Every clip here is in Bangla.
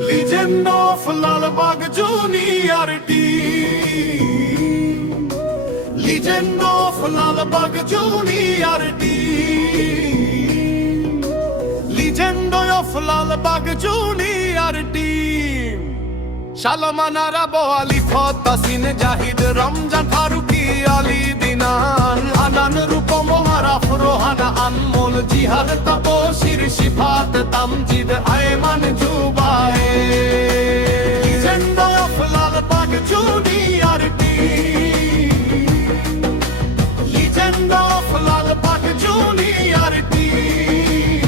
Legend of Lalbagh Junior team. Legend of Lalbagh Junior team. Legend of Lalbagh Junior team. Shalman Arabo Ali Tasin Jahid Ramjan Faruqi Ali Dinan Anan Rupam Maraf Rohana Anmol Jihad Taposhir Shifat Tamjid Ayman Jubae Legend of Lalbagh Junior team. Legend of Lalbagh Junior team.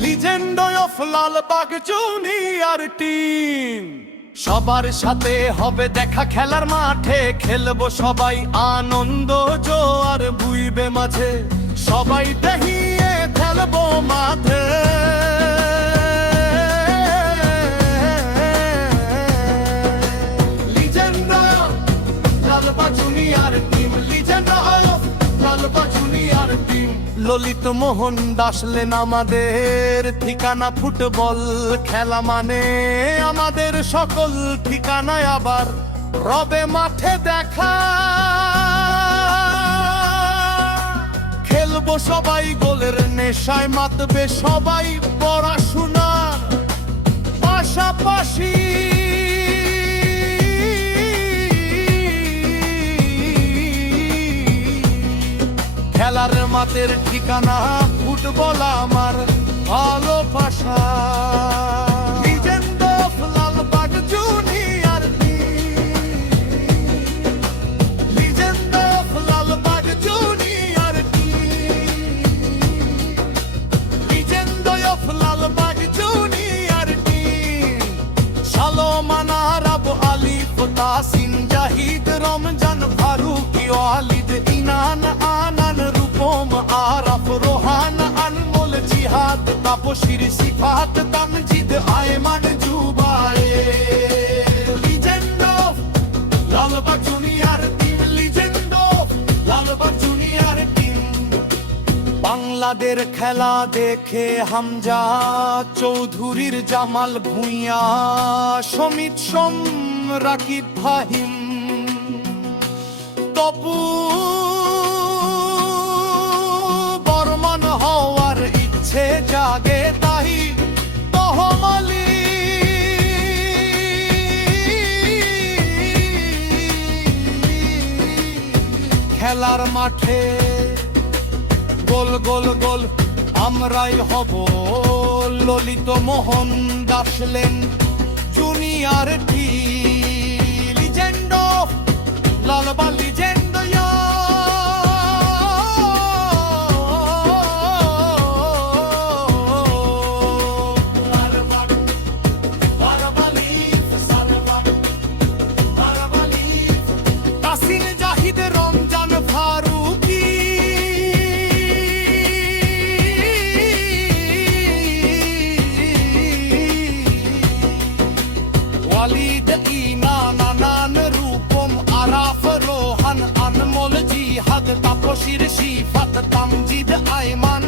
Legend of Lalbagh Junior team. সবার সাথে হবে দেখা খেলার মাঠে খেলবো সবাই আনন্দ জোয়ার বুইবে মাঝে সবাই দেখিয়ে খেলবো মাঠে legend Lalbagh junior team legend Lalbagh junior team Lalit Mohan Das Lane আমাদের ঠিকানা ফুটবল খেলা মানে আমাদের সকল ঠিকানায় আবার রবে মাঠে দেখা খেলবো সবাই গোলের নেশায় মাতবে সবাই পড়াশোনার পাশাপাশি খেলার মাঠের ঠিকানা ফুটবল আমার ভালোবাসা Legend of Lalbagh Junior team. Legend of Lalbagh Junior team. Legend of Lalbagh Junior team. Shalman Arabo Ali Tasin Jahid Ramjan Faruqi Walid Inan Anan Rupam Araf Rohan Anmol Jihad Taposhir Sifat Tamjid Ayman Jubae Legend of Lalbagh Junior team. Legend of Lalbagh Junior team. Bangladesh খেলা দেখে হামজা চৌধুরীর জামাল ভুঁইয়া সমিত সোম রাকিব ফাহিম তপু বর্মন হওয়ার ইচ্ছে জাগে তাই তহমালি খেলার মাঠে গোল গোল গোল আমরাই হব Lalit Mohan Das Lane junior team legend of Lalbagh legend Tasin Zahid Ramzan Faruki Walid Inan Anan Rupam Araf Rohan Anmol Jihad Tapsir Shifat Tamjid Ayman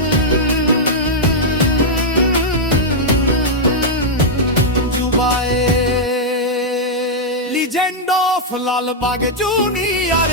Jubaye legend of Lalbagh junior